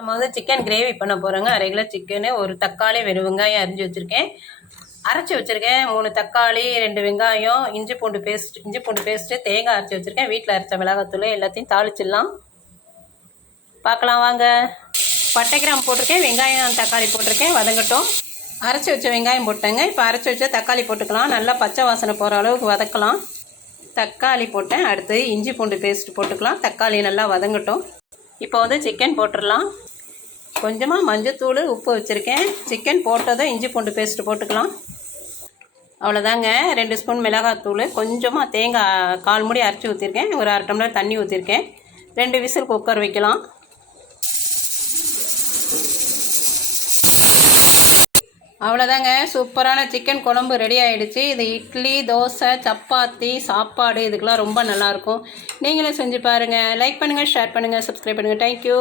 நம்ம வந்து chicken gravy பண்ண போகிறோங்க. 1/2 கிலோ சிக்கனு, ஒரு தக்காளி, வெறும் வெங்காயம் அரிஞ்சு வச்சுருக்கேன். அரைச்சி வச்சுருக்கேன் 3 தக்காளி, 2 வெங்காயம், இஞ்சி பூண்டு பேஸ்ட்டு, தேங்காய் அரைச்சி வச்சுருக்கேன். வீட்டில் அரைச்ச மிளகாத்தூள் எல்லாத்தையும் தாளிச்சிடலாம். பார்க்கலாம் வாங்க. பட்டை கிராம்பு போட்டிருக்கேன், வெங்காயம் தக்காளி போட்டிருக்கேன், வதங்கட்டும். அரைச்சி வச்ச வெங்காயம் போட்டேங்க. இப்போ அரைச்சி வச்ச தக்காளி போட்டுக்கலாம். நல்லா பச்சை வாசனை போகிற அளவுக்கு வதக்கலாம். தக்காளி போட்டேன். அடுத்து இஞ்சி பூண்டு பேஸ்ட்டு போட்டுக்கலாம். தக்காளி நல்லா வதங்கட்டும். இப்போ வந்து சிக்கன் போட்டுடலாம். கொஞ்சமாக மஞ்சத்தூள், உப்பு வச்சுருக்கேன். சிக்கன் போட்டதும் இஞ்சி பூண்டு பேஸ்ட்டு போட்டுக்கலாம். அவ்வளோதாங்க. 2 ஸ்பூன் மிளகாத்தூள், கொஞ்சமாக தேங்காய் 1/4 மூடி அரைச்சி ஊற்றிருக்கேன். ஒரு 1/2 டம்ளர் தண்ணி ஊற்றிருக்கேன். 2 விசில் குக்கர் வைக்கலாம். அவ்வளோதாங்க. சூப்பரான சிக்கன் குழம்பு ரெடி ஆகிடுச்சு. இது இட்லி, தோசை, சப்பாத்தி, சாப்பாடு இதுக்கெலாம் ரொம்ப நல்லாயிருக்கும். நீங்களும் செஞ்சு பாருங்கள். லைக் பண்ணுங்கள், ஷேர் பண்ணுங்கள், சப்ஸ்கிரைப் பண்ணுங்கள். தேங்க்யூ.